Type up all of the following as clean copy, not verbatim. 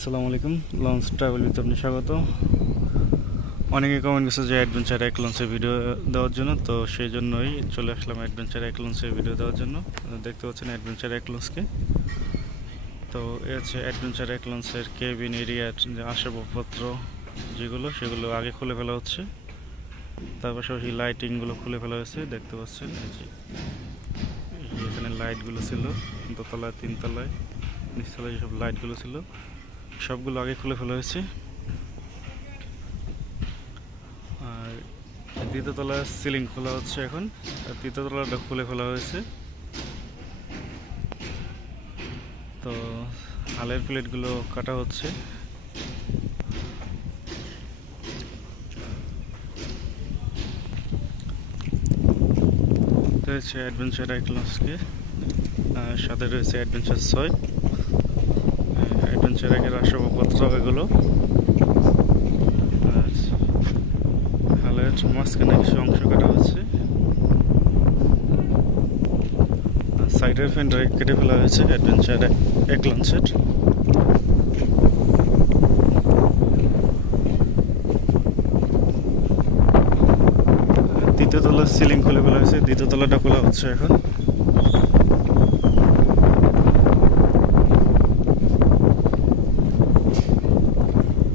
আসসালামু আলাইকুম। Launch travel with আপনি স্বাগত। অনেকে কমেন্ট করছে যে অ্যাডভেঞ্চার এক লঞ্চের ভিডিও দেওয়ার জন্য, তো সেই জন্যই চলে আসলাম অ্যাডভেঞ্চার এক লঞ্চের ভিডিও দেওয়ার জন্য। দেখতে পাচ্ছেন অ্যাডভেঞ্চার এক লঞ্চকে। তো এ হচ্ছে অ্যাডভেঞ্চার এক লঞ্চের কেবিন এরিয়ার যে আসবাবপত্র যেগুলো, সেগুলো আগে খুলে ফেলা হচ্ছে। তার পাশাপাশি লাইটিংগুলো খুলে ফেলা হয়েছে, দেখতে পাচ্ছেন। এই যে এখানে লাইটগুলো ছিল দোতলায়, তিনতলায়, নিচতলায় যেসব লাইটগুলো ছিল সবগুলো আগে খুলে ফেলা হয়েছে। আর দ্বিতীয় তলার সিলিং খোলা হচ্ছে এখন, আর তৃতীয় তলাটা খুলে ফেলা হয়েছে। তো হালের প্লেটগুলো কাটা হচ্ছে। রয়েছে অ্যাডভেঞ্চার এক লঞ্চকে, সাথে রয়েছে অ্যাডভেঞ্চার 6। অ্যাডভেঞ্চার একের আসবাবপত্র এগুলো। আর হালের মাঝখানে কিছু অংশ কাটা হচ্ছে, সাইডের ফ্যানটা কেটে ফেলা হয়েছে অ্যাডভেঞ্চার এক লঞ্চের। দ্বিতীয় তলার সিলিং খুলে ফেলা হয়েছে, দ্বিতীয় তলাটা খোলা হচ্ছে এখন।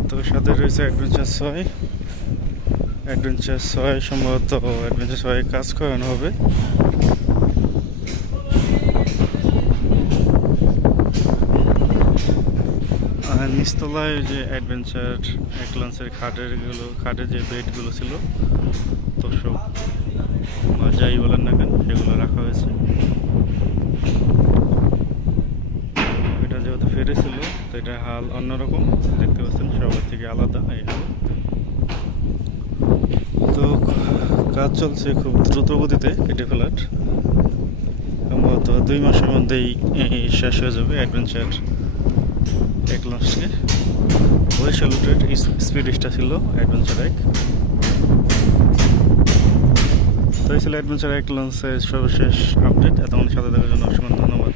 তো সাথে রয়েছে অ্যাডভেঞ্চার 6। অ্যাডভেঞ্চার 6 সম্ভবত অ্যাডভেঞ্চার 6 কাজ করানো হবে। আর নিচতলায় যে অ্যাডভেঞ্চার এক লঞ্চের খাটের যে বেডগুলো ছিল, তো সব যাই বলেন না কেন সেগুলো রাখা হয়েছে। এটা যেহেতু ফেরেছিল, তো এটা হাল অন্যরকম, দেখতে পাচ্ছেন সবার থেকে আলাদা এই হাল। তো কাজ চলছে খুব দ্রুত গতিতে কেটে ফেলার। সম্ভবত 2 মাসের মধ্যেই শেষ হয়ে যাবে অ্যাডভেঞ্চার এক লঞ্চকে। ওই স্যালুটের স্পিডটা ছিল অ্যাডভেঞ্চার এক। তো এই ছিল অ্যাডভেঞ্চার এক লঞ্চের সর্বশেষ আপডেট। এতক্ষণ সাথে থাকার জন্য অসংখ্য ধন্যবাদ।